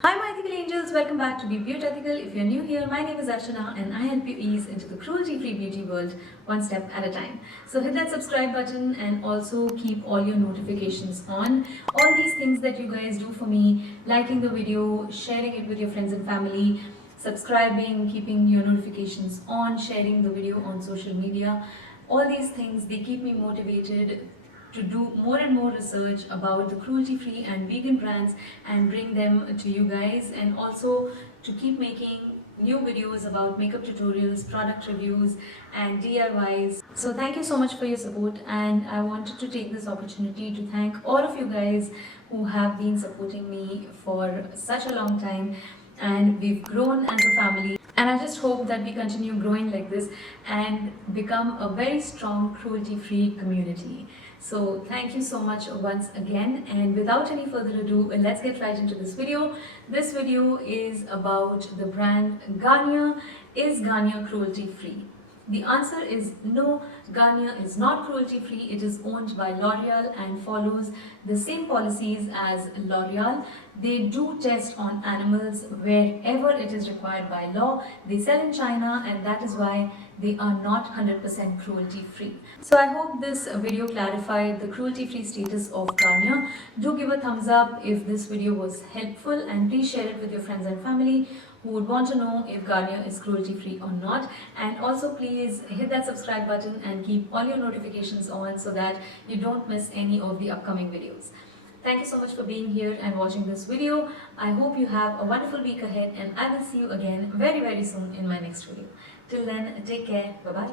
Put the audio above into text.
Hi my ethical angels, welcome back to Be Beautethical. If you're new here, my name is Archana and I help you ease into the cruelty-free beauty world one step at a time. So hit that subscribe button and also keep all your notifications on. All these things that you guys do for me, liking the video, sharing it with your friends and family, subscribing, keeping your notifications on, sharing the video on social media, all these things, they keep me motivated to do more and more research about the cruelty-free and vegan brands and bring them to you guys, and also to keep making new videos about makeup tutorials, product reviews and DIYs. So thank you so much for your support, and I wanted to take this opportunity to thank all of you guys who have been supporting me for such a long time, and we've grown as a family. And I just hope that we continue growing like this and become a very strong cruelty-free community. So thank you so much once again, and without any further ado, let's get right into this video. This video is about the brand Garnier. Is Garnier cruelty-free? The answer is no, Garnier is not cruelty-free. It is owned by L'Oreal and follows the same policies as L'Oreal. They do test on animals wherever it is required by law. They sell in China, and that is why they are not 100% cruelty-free. So I hope this video clarified the cruelty-free status of Garnier. Do give a thumbs up if this video was helpful, and please share it with your friends and family who would want to know if Garnier is cruelty-free or not. And also please hit that subscribe button and keep all your notifications on so that you don't miss any of the upcoming videos. Thank you so much for being here and watching this video. I hope you have a wonderful week ahead, and I will see you again very soon in my next video. Till then, take care. Bye-bye.